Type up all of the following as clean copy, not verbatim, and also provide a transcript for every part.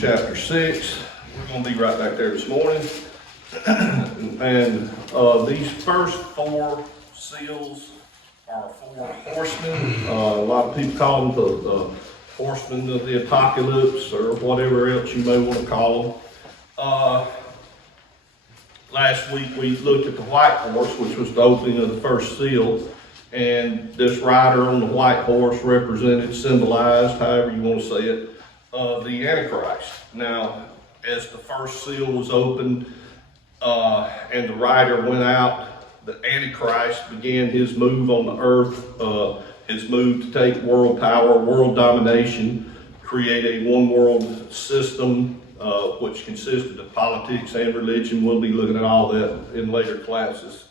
Chapter 6. We're going to be right back there this morning. And these first four seals are four horsemen. A lot of people call them the horsemen of the apocalypse or whatever else you may want to call them. Last week we looked at the white horse, which was the opening of the first seal. And this rider on the white horse represented, symbolized, however you want to say it, the Antichrist. Now, as the first seal was opened and the rider went out, the Antichrist began his move on the earth, his move to take world power, world domination, create a one world system, which consisted of politics and religion. We'll be looking at all that in later classes.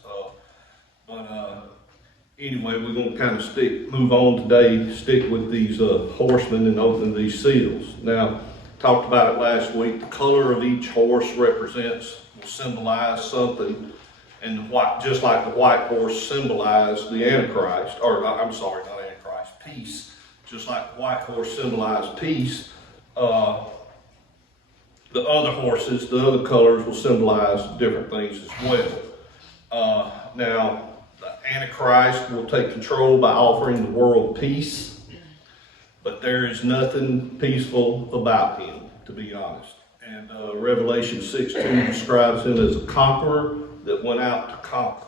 Anyway, we're going to kind of move on today, stick with these horsemen and open these seals. Now, talked about it last week. The color of each horse will symbolize something, and just like the white horse symbolized the Antichrist, or I'm sorry, not Antichrist, peace. Just like the white horse symbolized peace, the other horses, the other colors will symbolize different things as well. Now, the Antichrist will take control by offering the world peace, but there is nothing peaceful about him, to be honest. And Revelation 6:2 describes him as a conqueror that went out to conquer,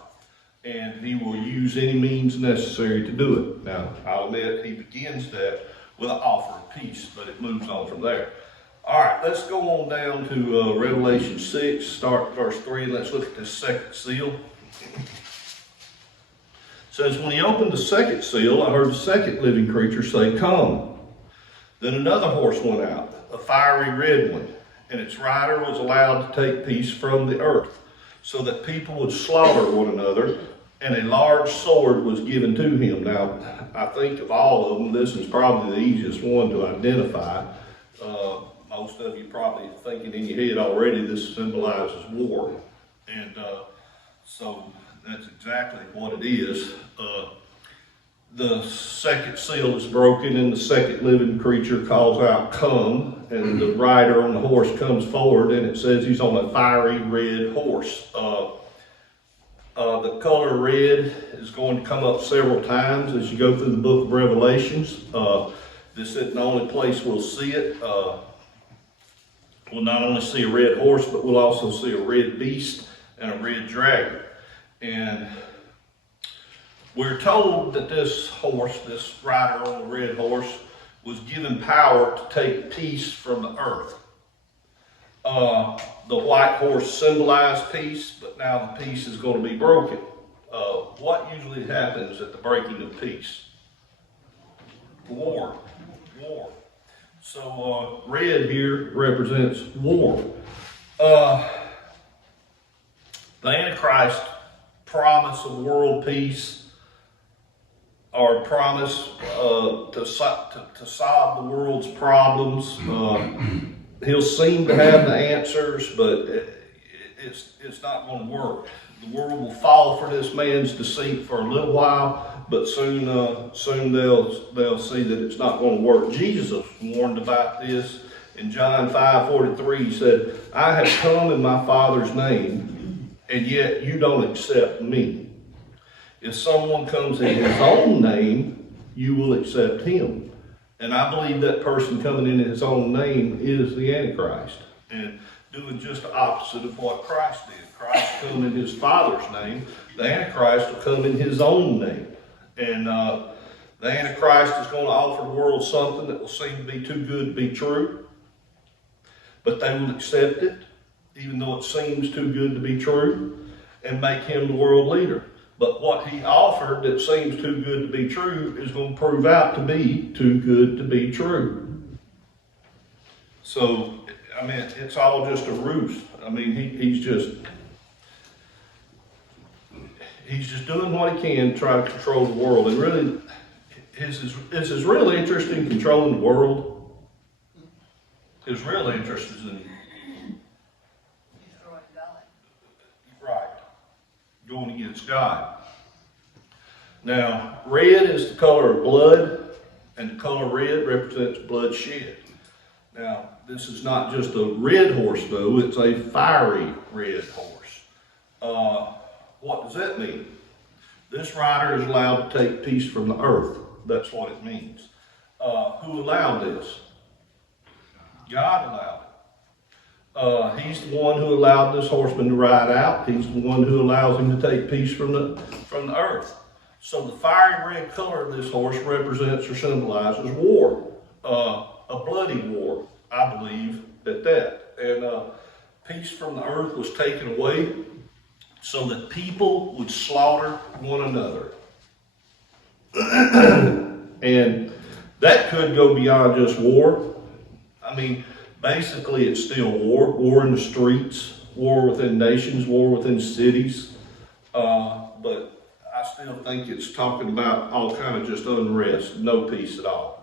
and he will use any means necessary to do it. Now, I'll admit he begins that with an offer of peace, but it moves on from there. All right, let's go on down to Revelation 6, start at verse 3, and let's look at this second seal. It says, when he opened the second seal, I heard the second living creature say, "Come." Then another horse went out, a fiery red one, and its rider was allowed to take peace from the earth, so that people would slaughter one another, and a large sword was given to him. Now, I think of all of them, this is probably the easiest one to identify. Most of you probably thinking in your head already this symbolizes war. And so that's exactly what it is. The second seal is broken and the second living creature calls out, "Come," and the rider on the horse comes forward, and it says he's on a fiery red horse. The color red is going to come up several times as you go through the book of Revelations. This isn't the only place we'll see it. We'll not only see a red horse, but we'll also see a red beast and a red dragon. And we're told that this horse, this rider on the red horse, was given power to take peace from the earth. The white horse symbolized peace, but now the peace is going to be broken. What usually happens at the breaking of peace? War. So red here represents war. The Antichrist promise of world peace, or promise to solve the world's problems. He'll seem to have the answers, but it's not going to work. The world will fall for this man's deceit for a little while, but soon they'll see that it's not going to work. Jesus warned about this in John 5:43. He said, "I have come in my Father's name, and yet you don't accept me. If someone comes in his own name, you will accept him." And I believe that person coming in his own name is the Antichrist, and doing just the opposite of what Christ did. Christ come in his Father's name. The Antichrist will come in his own name. And the Antichrist is going to offer the world something that will seem to be too good to be true, but they will accept it, even though it seems too good to be true, and make him the world leader. But what he offered that seems too good to be true is going to prove out to be too good to be true. So, I mean, it's all just a ruse. I mean, he's just doing what he can to try to control the world. And really, his real interest in controlling the world, his real interest is in going against God. Now, red is the color of blood, and the color red represents bloodshed. Now, this is not just a red horse, though. It's a fiery red horse. What does that mean? This rider is allowed to take peace from the earth. That's what it means. Who allowed this? God allowed it. He's the one who allowed this horseman to ride out. He's the one who allows him to take peace from the earth. So the fiery red color of this horse represents or symbolizes war. A bloody war, I believe, at that. And peace from the earth was taken away so that people would slaughter one another. And that could go beyond just war. I mean, basically it's still war. War in the streets, war within nations, war within cities. But I still think it's talking about all kind of just unrest, no peace at all.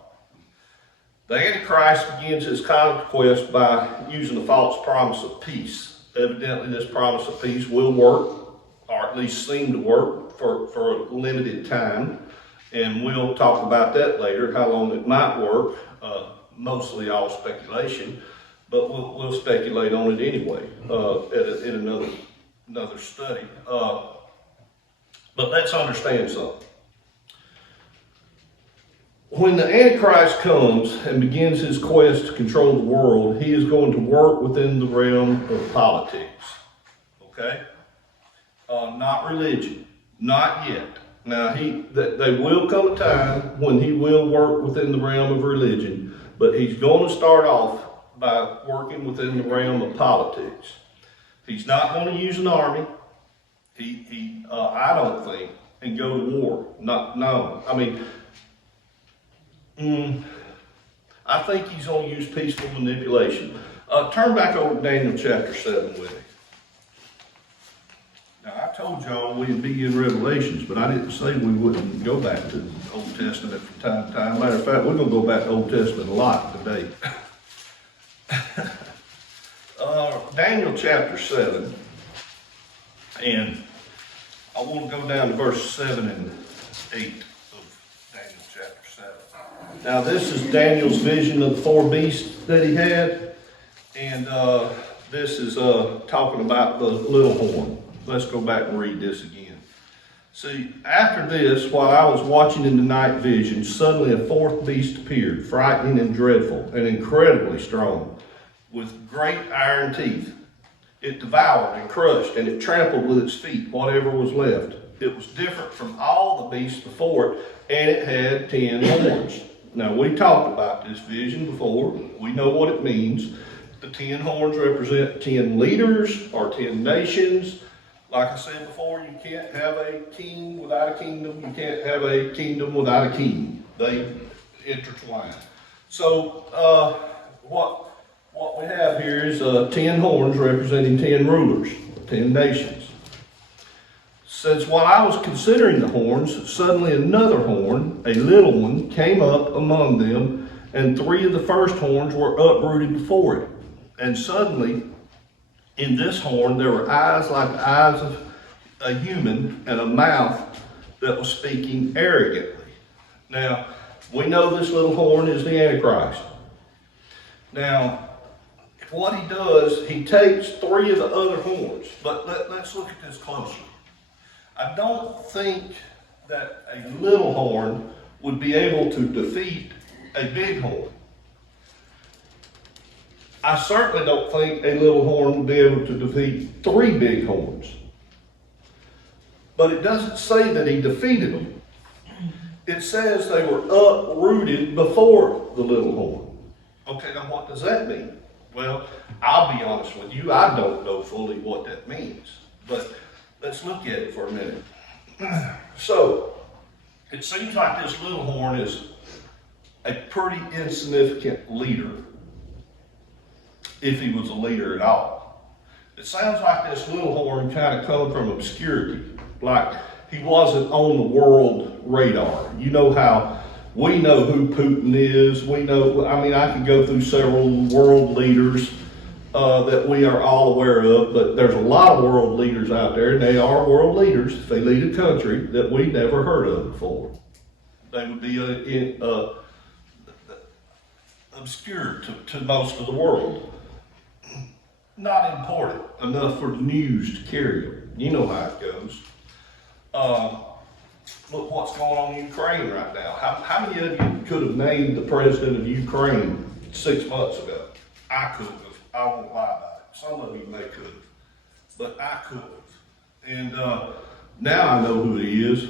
The Antichrist begins his conquest by using a false promise of peace. Evidently, this promise of peace will work, or at least seem to work, for a limited time. And we'll talk about that later, how long it might work. Mostly all speculation, but we'll speculate on it anyway in another study. But let's understand something. When the Antichrist comes and begins his quest to control the world, he is going to work within the realm of politics. Okay? Not religion. Not yet. Now, they will come a time when he will work within the realm of religion, but he's going to start off by working within the realm of politics. He's not going to use an army. I don't think, and go to war. No. I mean, I think he's going to use peaceful manipulation. Turn back over to Daniel chapter 7 with me. Now, I told y'all we'd be in Revelations, but I didn't say we wouldn't go back to the Old Testament from time to time. Matter of fact, we're going to go back to Old Testament a lot today. Daniel chapter 7, and I want to go down to verse 7 and 8 of Daniel chapter 7. Now, this is Daniel's vision of the four beasts that he had, and this is talking about the little horn. Let's go back and read this again. See, after this, while I was watching in the night vision, suddenly a fourth beast appeared, frightening and dreadful, and incredibly strong, with great iron teeth. It devoured and crushed, and it trampled with its feet whatever was left. It was different from all the beasts before it, and it had 10 horns. Now, we talked about this vision before. We know what it means. The 10 horns represent 10 leaders or 10 nations. Like I said before, you can't have a king without a kingdom. You can't have a kingdom without a king. They intertwine. So what we have here is 10 horns representing 10 rulers, 10 nations. Says, while I was considering the horns, suddenly another horn, a little one, came up among them, and 3 of the first horns were uprooted before it. And suddenly, in this horn, there were eyes like the eyes of a human and a mouth that was speaking arrogantly. Now, we know this little horn is the Antichrist. Now, what he does, he takes 3 of the other horns. But let's look at this closer. I don't think that a little horn would be able to defeat a big horn. I certainly don't think a little horn would be able to defeat 3 big horns. But it doesn't say that he defeated them. It says they were uprooted before the little horn. Okay, now what does that mean? Well, I'll be honest with you, I don't know fully what that means. But let's look at it for a minute. So, it seems like this little horn is a pretty insignificant leader, if he was a leader at all. It sounds like this little horn kind of come from obscurity, like he wasn't on the world radar. You know how we know who Putin is. We know, I mean, I could go through several world leaders that we are all aware of, but there's a lot of world leaders out there, and they are world leaders. If they lead a country that we never heard of before. They would be obscure to most of the world. Not important enough for the news to carry them. You know how it goes. Look what's going on in Ukraine right now. How many of you could have named the president of Ukraine 6 months ago? I couldn't have. I won't lie about it. Some of you may could have, but I couldn't have. And now I know who he is,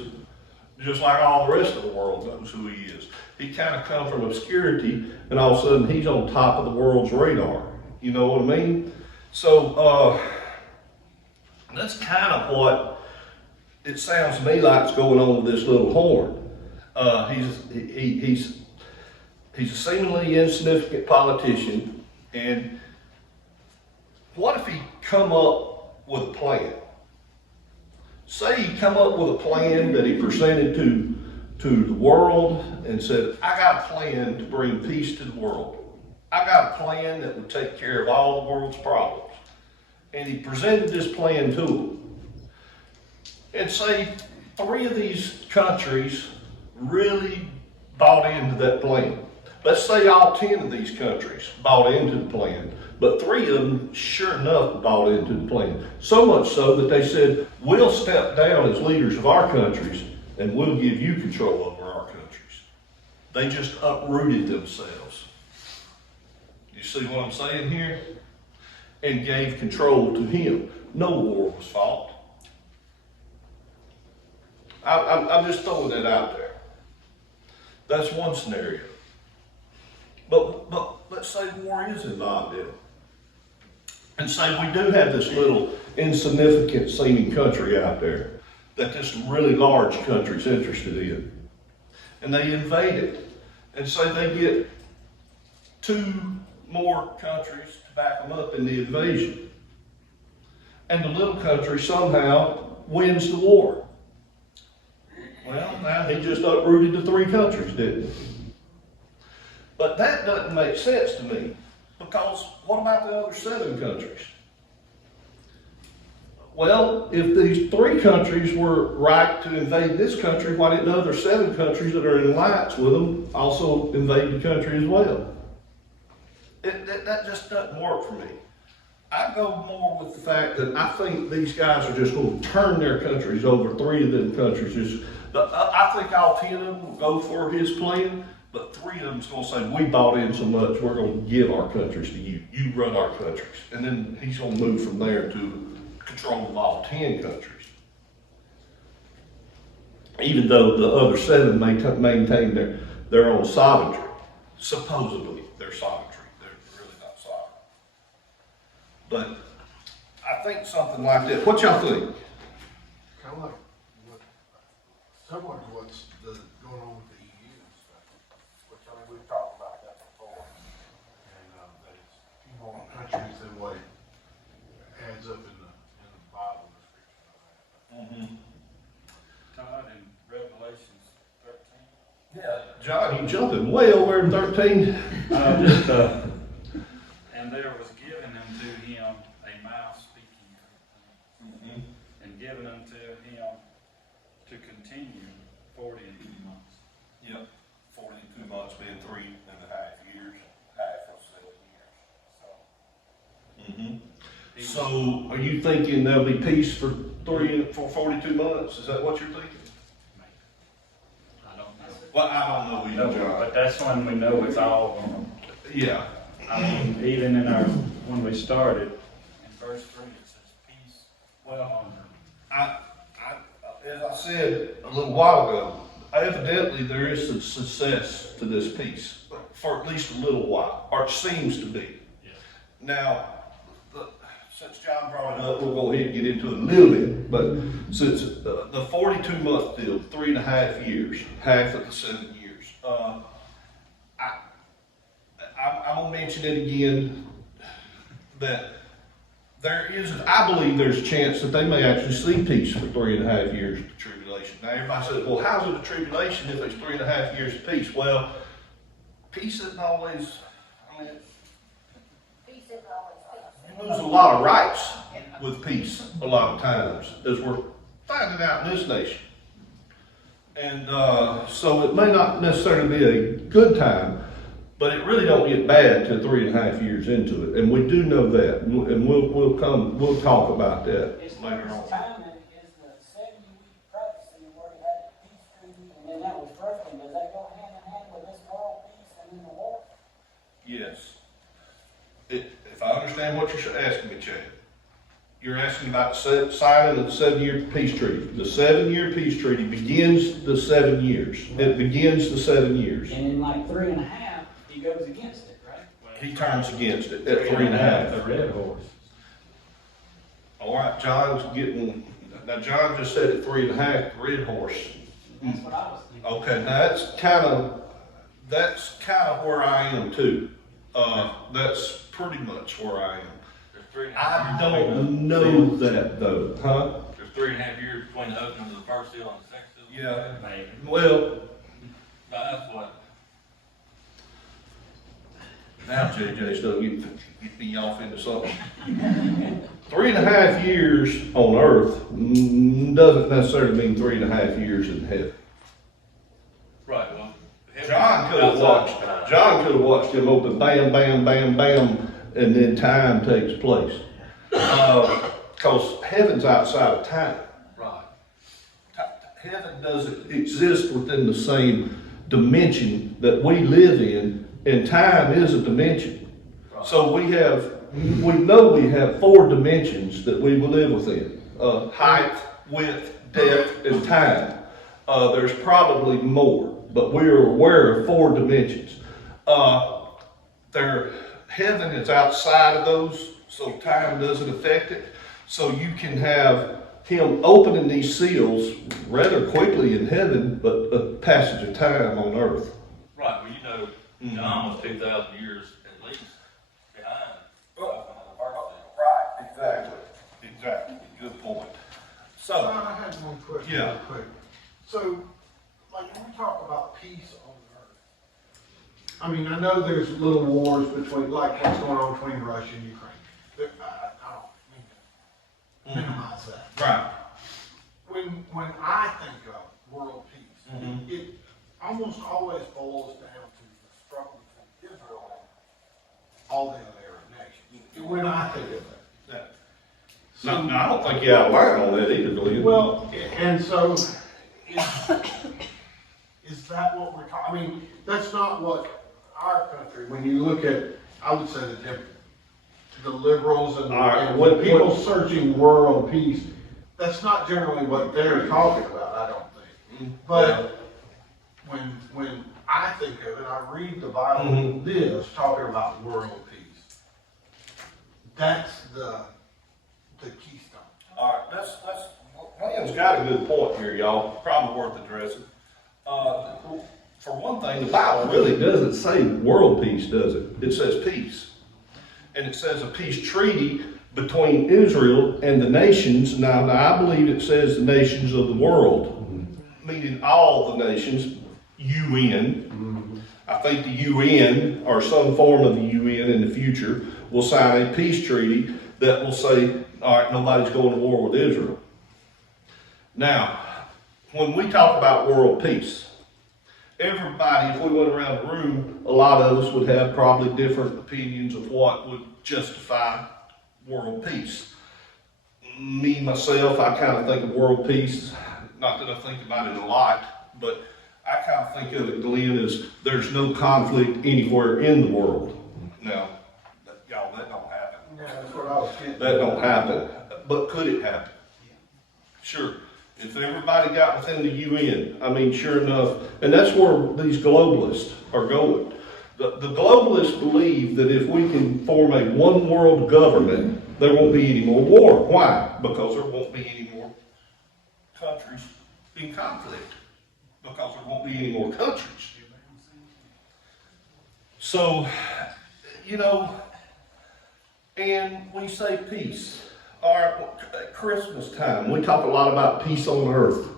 just like all the rest of the world knows who he is. He kind of come from obscurity, and all of a sudden he's on top of the world's radar. You know what I mean? So that's kind of what it sounds to me like is going on with this little horn. He's a seemingly insignificant politician, and what if he come up with a plan? Say he come up with a plan that he presented to the world and said, I got a plan to bring peace to the world. I got a plan that would take care of all the world's problems. And he presented this plan to them. And say 3 of these countries really bought into that plan. Let's say all 10 of these countries bought into the plan, but 3 of them sure enough bought into the plan. So much so that they said, we'll step down as leaders of our countries and we'll give you control over our countries. They just uprooted themselves. You see what I'm saying here? And gave control to him. No war was fought. I'm just throwing that out there. That's one scenario. But let's say war is involved in it. And say we do have this little insignificant seeming country out there that this really large country's interested in. And they invade it. And say they get 2 more countries to back them up in the invasion. And the little country somehow wins the war. Well, now he just uprooted the 3 countries, didn't he? But that doesn't make sense to me, because what about the other 7 countries? Well, if these 3 countries were right to invade this country, why didn't the other 7 countries that are in alliance with them also invade the country as well? That just doesn't work for me. I go more with the fact that I think these guys are just going to turn their countries over. 3 of them countries I think all 10 of them will go for his plan, but 3 of them's going to say, we bought in so much, we're going to give our countries to you. You run our countries. And then he's going to move from there to control of all 10 countries. Even though the other 7 maintain their own sovereignty. Supposedly, they're sovereignty. They're really not sovereign. But I think something like that. What y'all think? Kind of like similar to what's going on with the EU and stuff, which I think we've talked about that before. And that it's few more countries than what adds up in the Bible description of that. Mm-hmm. Todd, in Revelations 13. Yeah, John, you jumping way over in 13. And there was given unto him a mouth speaking, and given unto him to continue 42 months. Yep, 42 months being 3.5 years, half of 7 years. So, so are you thinking there'll be peace for 42 months? Is that what you're thinking? I don't know. Well, I don't know either, John. But that's when we know it's all going. Yeah. I mean, even in when we started, in verse 3 it says peace. Well, as I said a little while ago, evidently there is some success to this peace for at least a little while, or it seems to be. Yeah. Now, since John brought it up, we'll go ahead and get into it a little bit. But since the 42-month deal, 3.5 years, half of the 7 years, I'm gonna mention it again that I believe there's a chance that they may actually see peace for 3.5 years of tribulation. Now everybody says, well, how's it a tribulation if it's 3.5 years of peace? Well, peace isn't always, Peace isn't always peace. you lose a lot of rights with peace a lot of times, as we're finding out in this nation. And so it may not necessarily be a good time, But it really don't get bad till 3.5 years into it, and we do know that, and we'll talk about that It's later first on. time is the 70-week prophecy where he had the peace treaty, and then that was first one. Does that go hand in hand with this world peace and then the war? Yes. If I understand what you're asking me, Chad, you're asking about the signing of the 7-year peace treaty. The 7-year peace treaty begins the 7 years. It begins the 7 years. And in like 3.5, he goes against it, right? He turns against it at 3.5. The red horse. All right, John's getting, now John just said at 3.5, red horse. That's what I was thinking. Okay, now that's kind of where I am too. That's pretty much where I am. There's 3.5 I years don't know that though, huh? There's 3.5 years between the opening of the first seal and the second seal. Yeah. Maybe. Well, That's what. now JJ's starting to get me off into something. 3.5 years on earth doesn't necessarily mean 3.5 years in heaven. Right, well. John could have watched him open, bam, bam, bam, bam, and then time takes place. Because heaven's outside of time. Right. Heaven doesn't exist within the same dimension that we live in, and time is a dimension. Right. So we know we have 4 dimensions that we will live within. Height, width, depth, and time. There's probably more, but we are aware of 4 dimensions. Heaven is outside of those, so time doesn't affect it. So you can have him opening these seals rather quickly in heaven, but a passage of time on earth. Right, well, you know, John was 2,000 years at least behind. the opening of the first seal. Right, exactly, good point. So, I had one question Yeah. real quick. So, like, when we talk about peace on earth, I mean, I know there's little wars between, like what's going on between Russia and Ukraine. I don't mean to minimize that. right, When I think of world peace, it almost always boils down to the struggle between Israel and all the other Arab nations. When I think of that. no, I don't think you outlined on that either, Glenn. Well, and so, is that what we're talking, I mean, that's not what our country, when you look at, I would say the liberals and, All right, and what- people searching world peace, that's not generally what they're talking about, I don't think. But when I think of it, I read the Bible, this, talking about world peace. That's the keystone. All right, that's William's got a good point here, y'all. Probably worth addressing. For one thing, the Bible really doesn't say world peace, does it? It says peace, and it says a peace treaty between Israel and the nations. Now I believe it says the nations of the world, meaning all the nations. UN. I think the UN or some form of the UN in the future will sign a peace treaty that will say, all right, nobody's going to war with Israel. Now, when we talk about world peace, everybody, if we went around the room, a lot of us would have probably different opinions of what would justify world peace. Me, myself, I kind of think of world peace, not that I think about it a lot, but I kind of think of it, Glenn, as there's no conflict anywhere in the world. Now, y'all, that don't happen. Yeah, that's what I was getting. That don't happen. But could it happen? Sure. If everybody got within the UN, I mean, sure enough, and that's where these globalists are going. The globalists believe that if we can form a one world government, there won't be any more war. Why? Because there won't be any more countries in conflict. Because there won't be any more countries. So, you know, and we say peace. All right, at Christmas time, we talk a lot about peace on earth.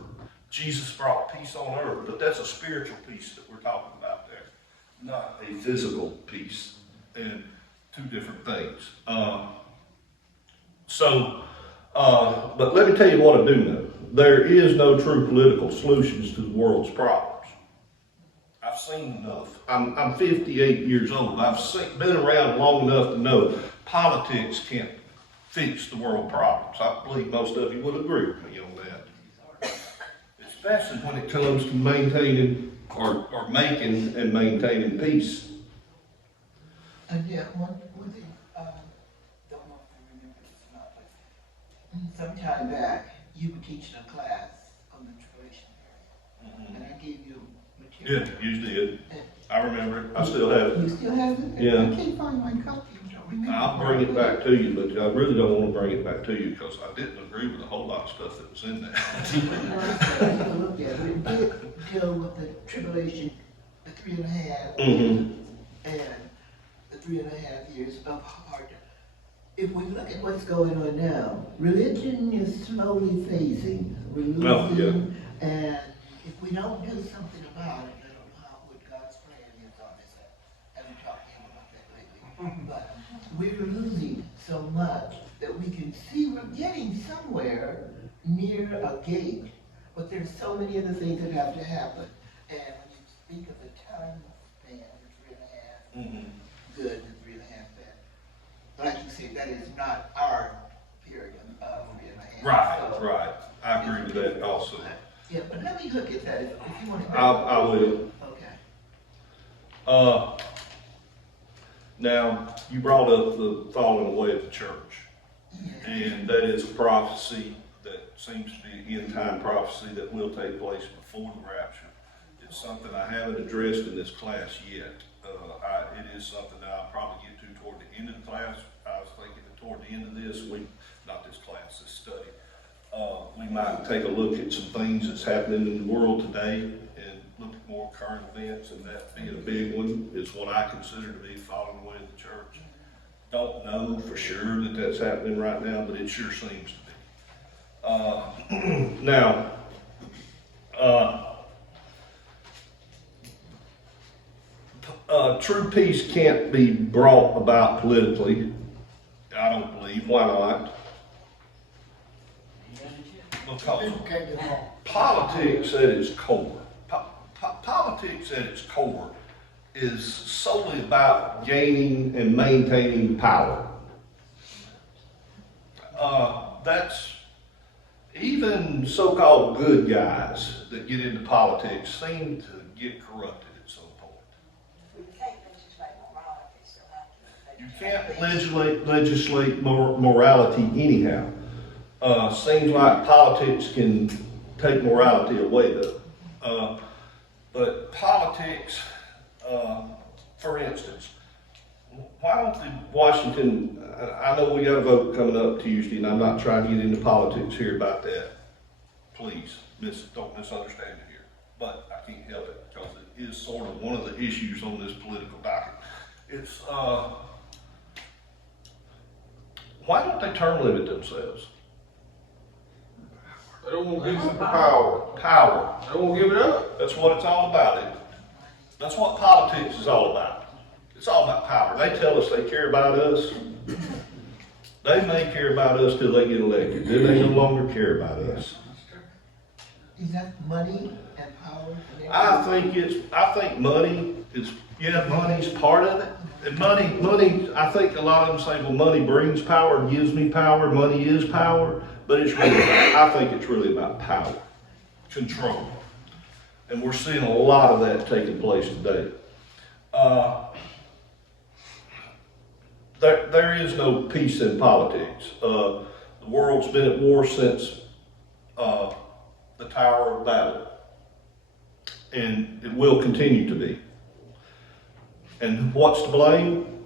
Jesus brought peace on earth, but that's a spiritual peace that we're talking about there, not a physical peace, and 2 different things. But let me tell you what I do know. There is no true political solutions to the world's problems. I've seen enough. I'm 58 years old. Been around long enough to know politics can't fix the world problems. I believe most of you would agree with me on that. Especially when it comes to maintaining or making and maintaining peace. And yeah, one thing, don't know if you remember this or not, but some time back, you were teaching a class on the tribulation period. And I gave you material. Yeah, you did. And I remember it. I still have it. you still have it? Yeah. I can't find my copy. I don't remember. I'll bring it back to you, but I really don't want to bring it back to you because I didn't agree with a whole lot of stuff that was in there. Take a look at it. It did deal with the tribulation, the 3.5, Mhm. and the 3.5 years of hard. If we look at what's going on now, religion is slowly phasing. We're losing, and if we don't do something about it, I don't know what God's plan is on this. I haven't talked to him about that lately. But we're losing so much that we can see we're getting somewhere near a gate. But there's so many other things that have to happen. And when you speak of the time span, the 3.5, Mhm. good, the 3.5 bad. Like you said, that is not our period of 3.5. Right, So- right. I agree with that also. Yeah, but let me look at that if you want to. I will. Okay. Now, you brought up the falling away of the church. Yeah. And that is a prophecy that seems to be an end-time prophecy that will take place before the rapture. It's something I haven't addressed in this class yet. It is something that I'll probably get to toward the end of the class. I was thinking that toward the end of this week, not this class, this study, we might take a look at some things that's happening in the world today and look at more current events, and that being a big one is what I consider to be falling away of the church. Don't know for sure that that's happening right now, but it sure seems to be. Now, true peace can't be brought about politically. I don't believe. Why not? Because politics at its core, politics at its core is solely about gaining and maintaining power. That's even so-called good guys that get into politics seem to get corrupted at some point. We can't legislate morality, so I You can't legislate morality anyhow. Seems like politics can take morality away though. But politics, for instance, why don't the Washington, I know we got a vote coming up Tuesday, and I'm not trying to get into politics here about that. Please, don't misunderstand it here. But I can't help it because it is sort of one of the issues on this political docket. It's, why don't they term limit themselves? They don't want to give us the power. Power. They don't want to give it up. That's what it's all about. That's what politics is all about. It's all about power. They tell us they care about us. They may care about us till they get elected. Then they no longer care about us. Is that money and power? I think money is, money's part of it. And money, I think a lot of them say, well, money brings power, gives me power, money is power. But I think it's really about power, control. And we're seeing a lot of that taking place today. There is no peace in politics. The world's been at war since the Tower of Babel. And it will continue to be. And what's to blame?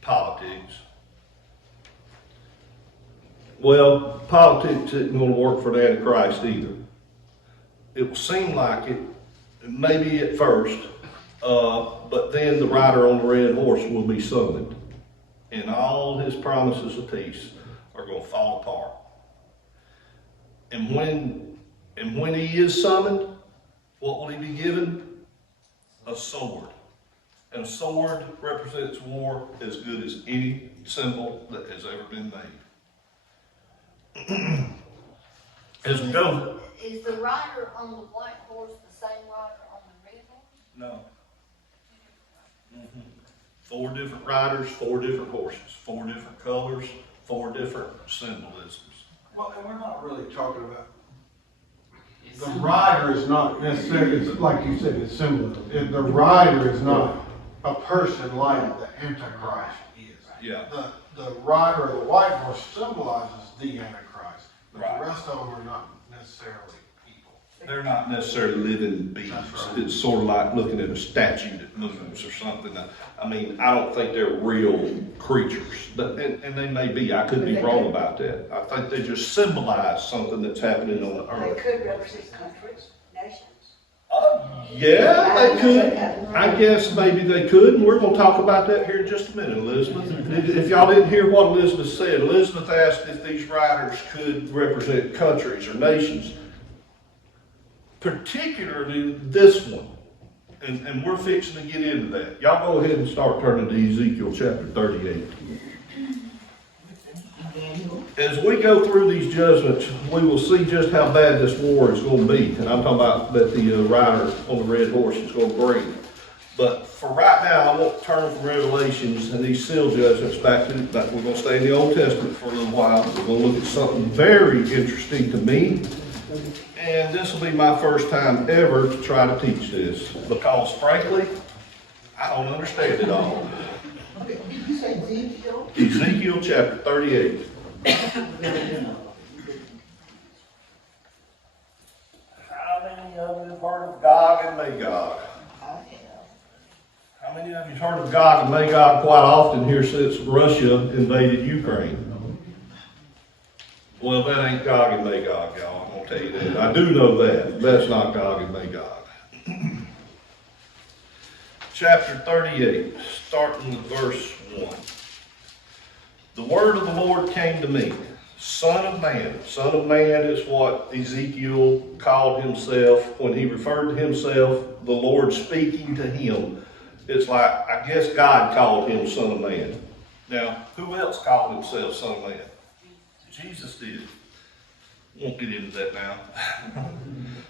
Politics. Well, politics isn't going to work for the Antichrist either. It will seem like it, maybe at first, but then the rider on the red horse will be summoned. And all his promises of peace are going to fall apart. And when he is summoned, what will he be given? A sword. And a sword represents war as good as any symbol that has ever been made. As we go. Is the rider on the white horse the same rider on the red horse? No. 4 different riders, 4 different horses, 4 different colors, 4 different symbolisms. Well, and we're not really talking about, the rider is not necessarily, it's like you said, it's symbolism. The rider is not a person like the Antichrist is. Yeah. The rider of the white horse symbolizes the Antichrist, but Right. the rest of them are not necessarily people. They're not necessarily living beings. That's right. It's sort of like looking at a statue that moves or something. I mean, I don't think they're real creatures, and they may be. I could be wrong about that. I think they just symbolize something that's happening on the They earth. could represent countries, nations. Yeah, they could. I guess maybe they could, and we're gonna talk about that here in just a minute, Elizabeth. If y'all didn't hear what Elizabeth said, Elizabeth asked if these riders could represent countries or nations, particularly this one. And we're fixing to get into that. Y'all go ahead and start turning to Ezekiel chapter 38. As we go through these judgments, we will see just how bad this war is going to be. And I'm talking about that the rider on the red horse is going to bring. But for right now, I want to turn from Revelations and these seal judgments back to, we're going to stay in the Old Testament for a little while. We're going to look at something very interesting to me. And this will be my first time ever to try to teach this. Because frankly, I don't understand it all. Okay, did you say Ezekiel? Ezekiel chapter 38. How many of you have heard of Gog and Magog. I have. How many of you have heard of Gog and Magog quite often here since Russia invaded Ukraine? Well, that ain't Gog and Magog, y'all. I'm gonna tell you that. I do know that. That's not Gog and Magog. Chapter 38, starting with verse 1. The word of the Lord came to me, Son of man. Son of man is what Ezekiel called himself when he referred to himself, the Lord speaking to him. It's like, I guess God called him Son of Man. Now, who else called himself Son of Man? Jesus did. Won't get into that now.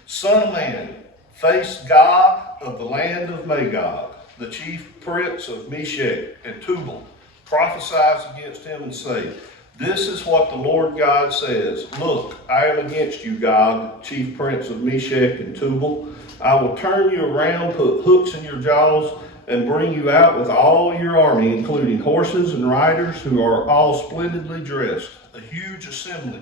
Son of man, face God of the land of Magog, the chief prince of Meshech and Tubal. Prophesies against him and say, this is what the Lord God says. Look, I am against you, Gog, chief prince of Meshech and Tubal. I will turn you around, put hooks in your jaws, and bring you out with all your army, including horses and riders who are all splendidly dressed. A huge assembly,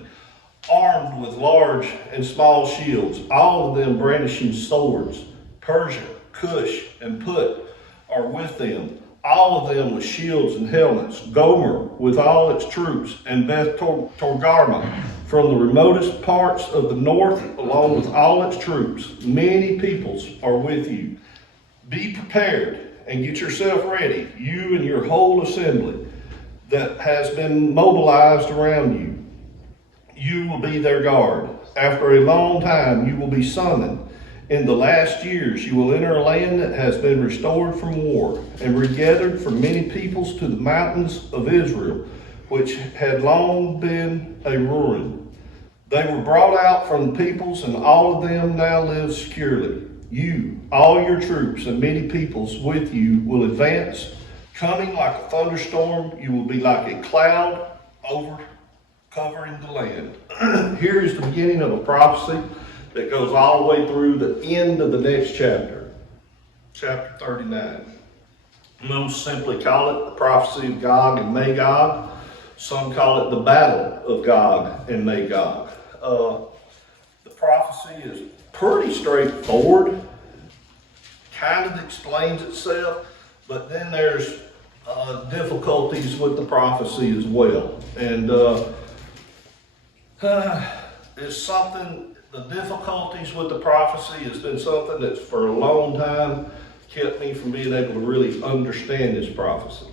armed with large and small shields, all of them brandishing swords. Persia, Cush, and Put are with them, all of them with shields and helmets. Gomer with all its troops, and Beth Togarmah from the remotest parts of the north, along with all its troops. Many peoples are with you. Be prepared and get yourself ready, you and your whole assembly that has been mobilized around you. You will be their guard. After a long time, you will be summoned. In the last years, you will enter a land that has been restored from war and regathered from many peoples to the mountains of Israel, which had long been a ruin. They were brought out from the peoples, and all of them now live securely. You, all your troops, and many peoples with you will advance. Coming like a thunderstorm, you will be like a cloud covering the land. Here is the beginning of a prophecy that goes all the way through the end of the next chapter, chapter 39. Most simply call it the prophecy of Gog and Magog. Some call it the battle of Gog and Magog. The prophecy is pretty straightforward, kind of explains itself, but then there's difficulties with the prophecy as well. And it's something, the difficulties with the prophecy has been something that's for a long time kept me from being able to really understand this prophecy.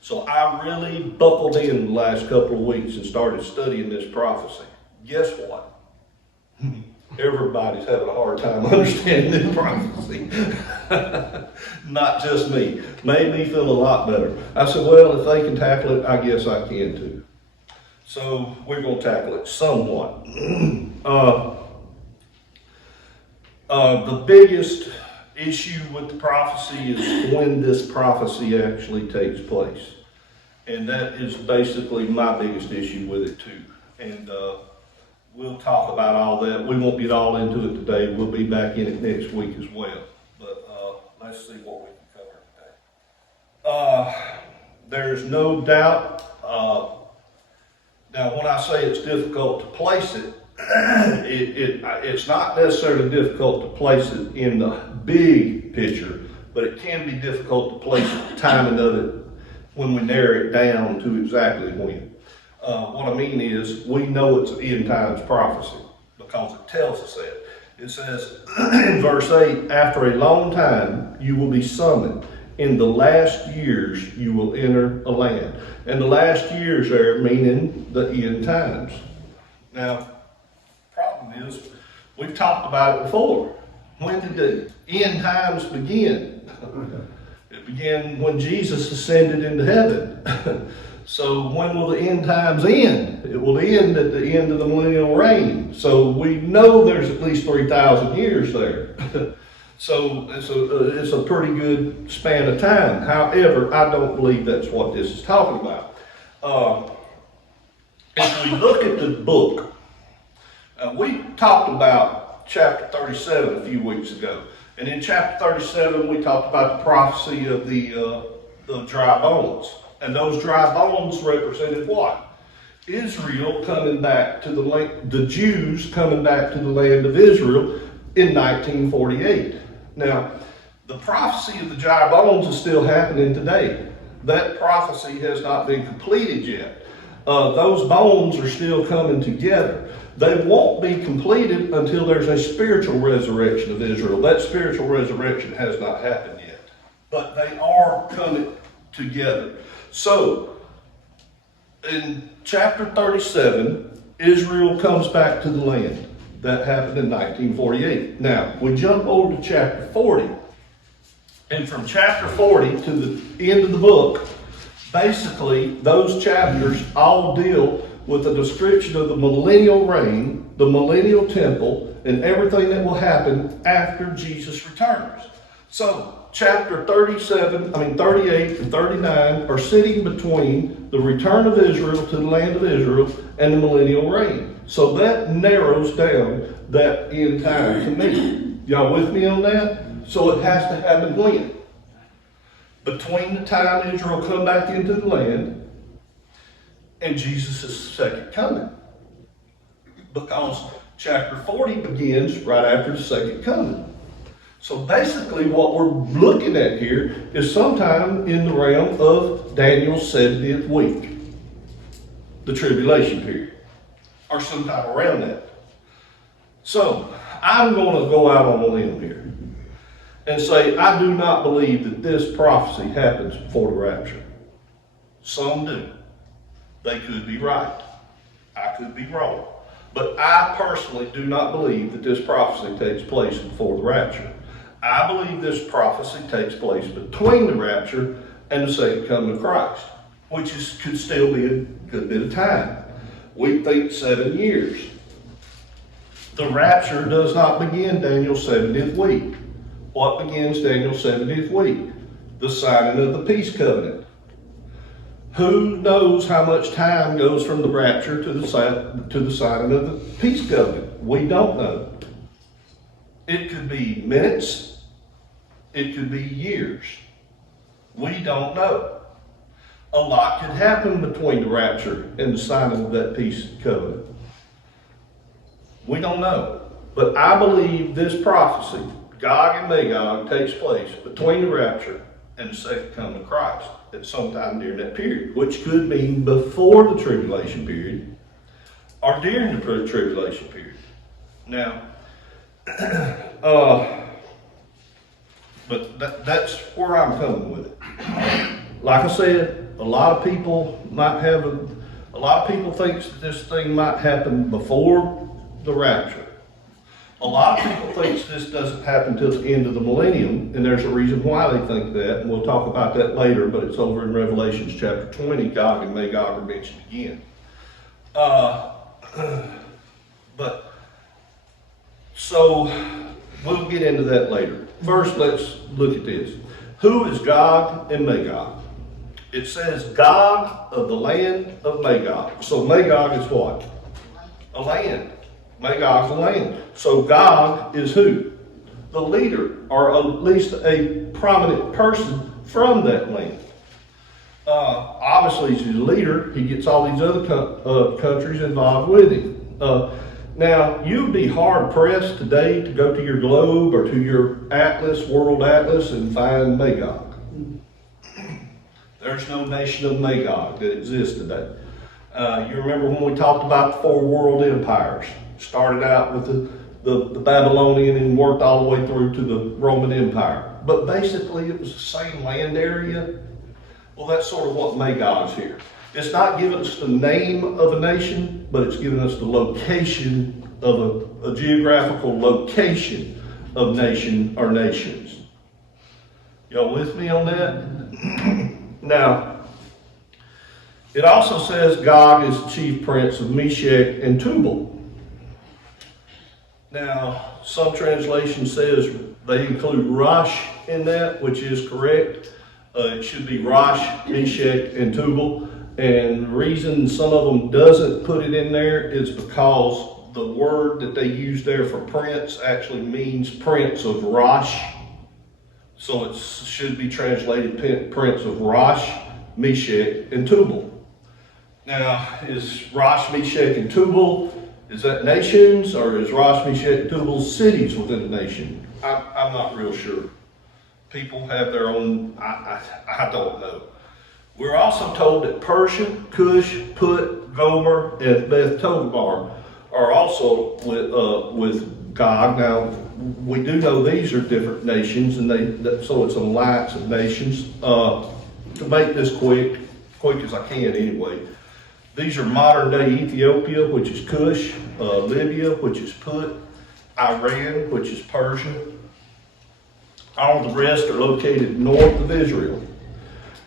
So I really buckled in the last couple of weeks and started studying this prophecy. Guess what? Everybody's having a hard time understanding this prophecy. Not just me. Made me feel a lot better. I said, well, if they can tackle it, I guess I can too. So we're going to tackle it somewhat. The biggest issue with the prophecy is when this prophecy actually takes place. And that is basically my biggest issue with it too. And we'll talk about all that. We won't get all into it today. We'll be back in it next week as well. But let's see what we can cover today. There's no doubt. Now, when I say it's difficult to place it, it's not necessarily difficult to place it in the big picture, but it can be difficult to place the timing of it when we narrow it down to exactly when. What I mean is, we know it's an end times prophecy because it tells us that. It says in verse 8, after a long time you will be summoned. In the last years you will enter a land. And the last years there meaning the end times. Now, problem is, we've talked about it before. When did the end times begin? It began when Jesus ascended into heaven. So when will the end times end? It will end at the end of the millennial reign. So we know there's at least 3,000 years there. So it's a pretty good span of time. However, I don't believe that's what this is talking about. If we look at the book, we talked about chapter 37 a few weeks ago. And in chapter 37, we talked about the prophecy of the dry bones. And those dry bones represented what? Israel coming back to the land, the Jews coming back to the land of Israel in 1948. Now, the prophecy of the dry bones is still happening today. That prophecy has not been completed yet. Those bones are still coming together. They won't be completed until there's a spiritual resurrection of Israel. That spiritual resurrection has not happened yet. But they are coming together. So, in chapter 37, Israel comes back to the land. That happened in 1948. Now, we jump over to chapter 40. And from chapter 40 to the end of the book, basically, those chapters all deal with a description of the millennial reign, the millennial temple, and everything that will happen after Jesus returns. So, chapter 38 and 39 are sitting between the return of Israel to the land of Israel and the millennial reign. So that narrows down that end time to me. Y'all with me on that? So it has to happen when? Between the time Israel come back into the land and Jesus' second coming. Because chapter 40 begins right after the second coming. So basically what we're looking at here is sometime in the realm of Daniel's 70th week. The tribulation period. Or sometime around that. So, I'm going to go out on a limb here and say I do not believe that this prophecy happens before the rapture. Some do. They could be right. I could be wrong. But I personally do not believe that this prophecy takes place before the rapture. I believe this prophecy takes place between the rapture and the second coming of Christ, which could still be a good bit of time. We think 7 years. The rapture does not begin Daniel's 70th week. What begins Daniel's 70th week? The signing of the peace covenant. Who knows how much time goes from the rapture to the signing of the peace covenant? We don't know. It could be minutes. It could be years. We don't know. A lot could happen between the rapture and the signing of that peace covenant. We don't know. But I believe this prophecy, Gog and Magog, takes place between the rapture and the second coming of Christ at some time during that period, which could mean before the tribulation period or during the tribulation period. Now, but that's where I'm coming with it. Like I said, a lot of people thinks that this thing might happen before the rapture. A lot of people thinks this doesn't happen till the end of the millennium, and there's a reason why they think that, and we'll talk about that later, but it's over in Revelation chapter 20, Gog and Magog are mentioned again. So we'll get into that later. First, let's look at this. Who is Gog and Magog? It says Gog of the land of Magog. So Magog is what? A land. Magog's a land. So Gog is who? The leader, or at least a prominent person from that land. Obviously, he's a leader. He gets all these other countries involved with him. Now, you'd be hard pressed today to go to your globe or to your atlas, world atlas, and find Magog. There's no nation of Magog that exists today. You remember when we talked about the 4 world empires? Started out with the Babylonian and worked all the way through to the Roman Empire. But basically, it was the same land area. Well, that's sort of what Magog's here. It's not giving us the name of a nation, but it's giving us the location of a geographical location of nation or nations. Y'all with me on that? Now, it also says Gog is the chief prince of Meshech and Tubal. Now, some translation says they include Rosh in that, which is correct. It should be Rosh, Meshech, and Tubal. And the reason some of them doesn't put it in there is because the word that they use there for prince actually means prince of Rosh. So it should be translated prince of Rosh, Meshech, and Tubal. Now, is Rosh, Meshech, and Tubal, is that nations, or is Rosh, Meshech, and Tubal cities within a nation? I'm not real sure. People have their own, I don't know. We're also told that Persia, Cush, Put, Gomer, and Beth Togar are also with Gog. Now, we do know these are different nations, and so it's an alliance of nations. To make this quick as I can anyway, these are modern day Ethiopia, which is Cush, Libya, which is Put, Iran, which is Persia. All the rest are located north of Israel.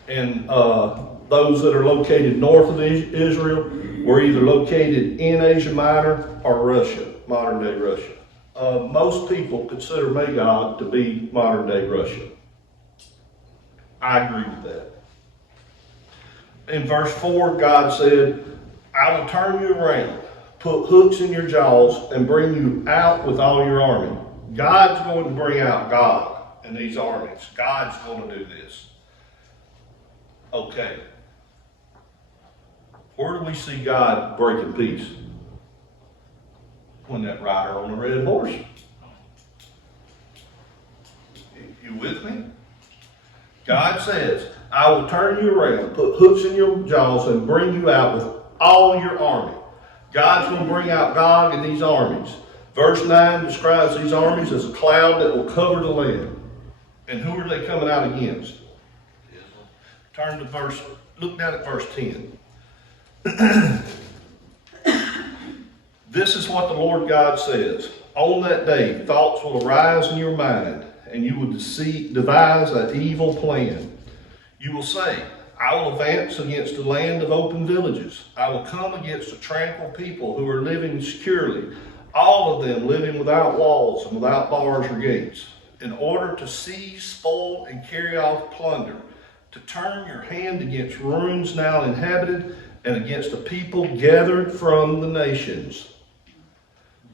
And those that are located north of Israel were either located in Asia Minor or Russia, modern day Russia. Most people consider Magog to be modern day Russia. I agree with that. In verse 4, God said, I will turn you around, put hooks in your jaws, and bring you out with all your army. God's going to bring out Gog and these armies. God's going to do this. Okay. Where do we see God breaking peace? When that rider on the red horse. You with me? God says, I will turn you around, put hooks in your jaws, and bring you out with all your army. God's going to bring out Gog and these armies. Verse 9 describes these armies as a cloud that will cover the land. And who are they coming out against? Look down at verse 10. This is what the Lord God says. On that day, thoughts will arise in your mind, and you will devise an evil plan. You will say, I will advance against a land of open villages. I will come against a tranquil people who are living securely, all of them living without walls and without bars or gates, in order to seize, spoil, and carry off plunder, to turn your hand against ruins now inhabited, and against a people gathered from the nations,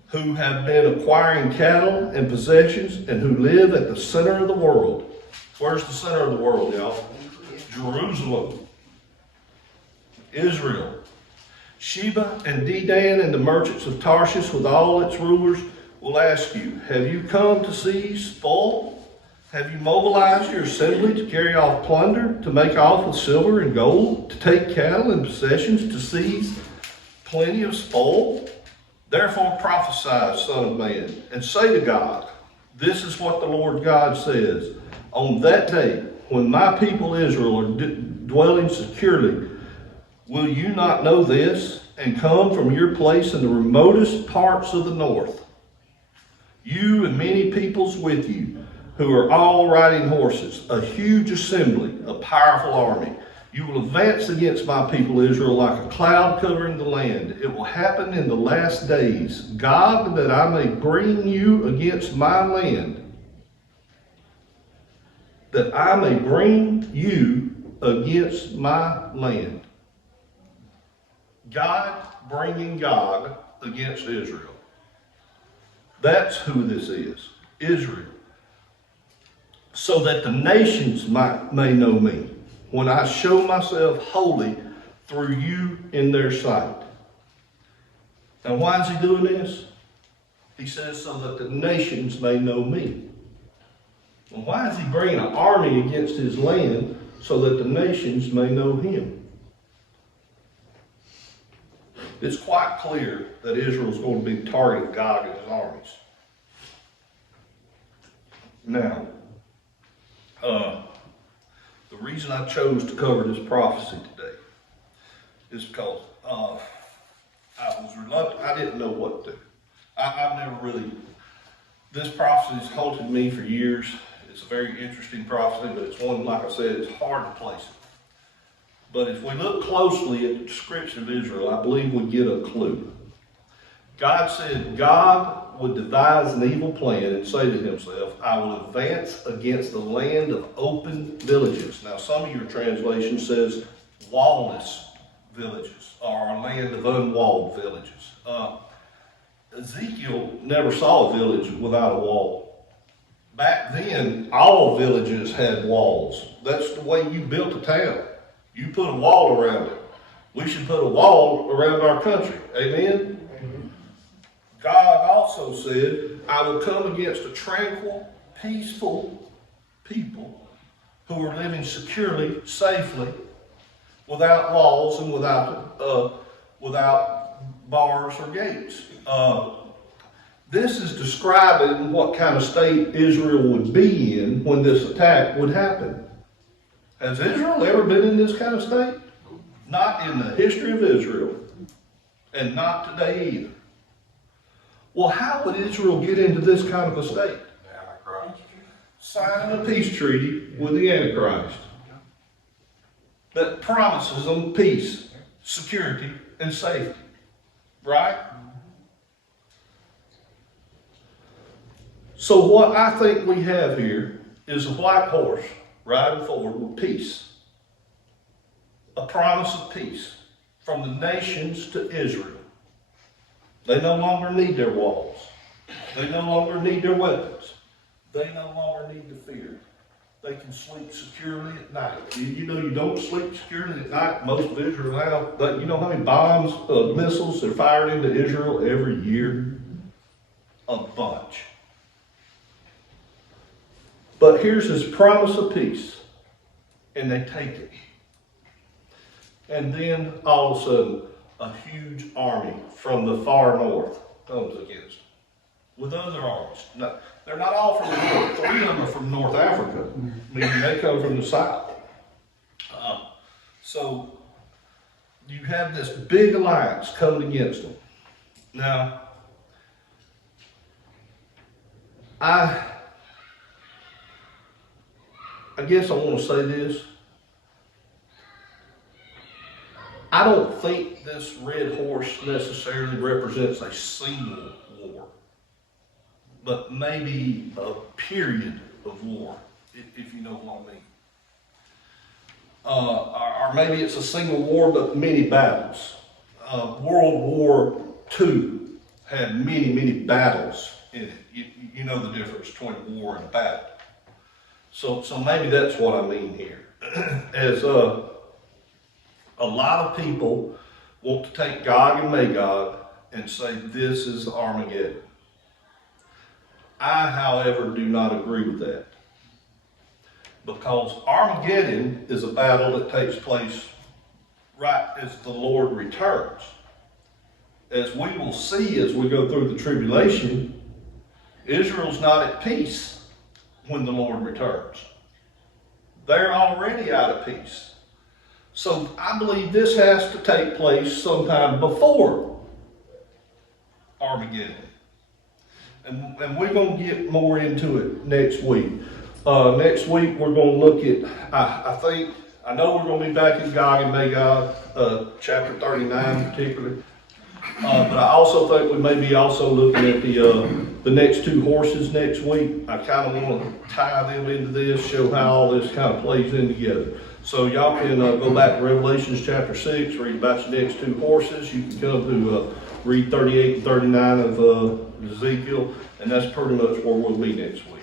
who have been acquiring cattle and possessions, and who live at the center of the world. Where's the center of the world, y'all? Jerusalem, Israel. Sheba and Dedan and the merchants of Tarshish with all its rulers will ask you, have you come to seize, spoil? Have you mobilized your assembly to carry off plunder, to make off with silver and gold, to take cattle and possessions, to seize plenty of spoil? Therefore prophesy, Son of Man, and say to God, this is what the Lord God says. On that day, when my people Israel are dwelling securely, will you not know this and come from your place in the remotest parts of the north? You and many peoples with you, who are all riding horses, a huge assembly, a powerful army. You will advance against my people Israel like a cloud covering the land. It will happen in the last days, God, that I may bring you against my land. that I may bring you against my land. God bringing Gog against Israel. That's who this is, Israel. So that the nations may know me, when I show myself holy through you in their sight. Now why is he doing this? He says so that the nations may know me. Well, why is he bringing an army against his land so that the nations may know him? It's quite clear that Israel is going to be targeting God and his armies. Now, the reason I chose to cover this prophecy today is because I was reluctant. I didn't know what to do. I've never really, this prophecy has haunted me for years. It's a very interesting prophecy, but it's one, like I said, it's hard to place it. But if we look closely at the description of Israel, I believe we get a clue. God said God would devise an evil plan and say to himself, I will advance against the land of open villages. Now, some of your translation says wall-less villages, or a land of unwalled villages. Ezekiel never saw a village without a wall. Back then, all villages had walls. That's the way you built a town. You put a wall around it. We should put a wall around our country. Amen? God also said, I will come against a tranquil, peaceful people who are living securely, safely, without walls and without bars or gates. This is describing what kind of state Israel would be in when this attack would happen. Has Israel ever been in this kind of state? Not in the history of Israel, and not today either. Well, how would Israel get into this kind of a state? Signing a peace treaty with the Antichrist that promises them peace, security, and safety. Right? So what I think we have here is a white horse riding forward with peace. A promise of peace from the nations to Israel. They no longer need their walls. They no longer need their weapons. They no longer need to fear. They can sleep securely at night. You know you don't sleep securely at night. Most of Israel now, you know how many bombs, missiles are fired into Israel every year? A bunch. But here's his promise of peace. And they take it. And then all of a sudden, a huge army from the far north comes against them with other armies. No, they're not all from the north. 3 of them are from North Africa, meaning they come from the south. So you have this big alliance coming against them. Now, I guess I want to say this. I don't think this red horse necessarily represents a single war, but maybe a period of war, if you know what I mean. Or maybe it's a single war, but many battles. World War II had many, many battles in it. You know the difference between a war and a battle. So maybe that's what I mean here. As a lot of people want to take Gog and Magog and say this is Armageddon. I, however, do not agree with that. Because Armageddon is a battle that takes place right as the Lord returns. As we will see as we go through the tribulation, Israel's not at peace when the Lord returns. They're already out of peace. So I believe this has to take place sometime before Armageddon. And we're going to get more into it next week. Next week we're going to look at, I know we're going to be back in Gog and Magog, chapter 39 particularly. But I also think we may be also looking at the next two horses next week. I kind of want to tie them into this, show how all this kind of plays in together. So y'all can go back to Revelations chapter 6, read about your next two horses. You can come to read 38 and 39 of Ezekiel, and that's pretty much where we'll be next week.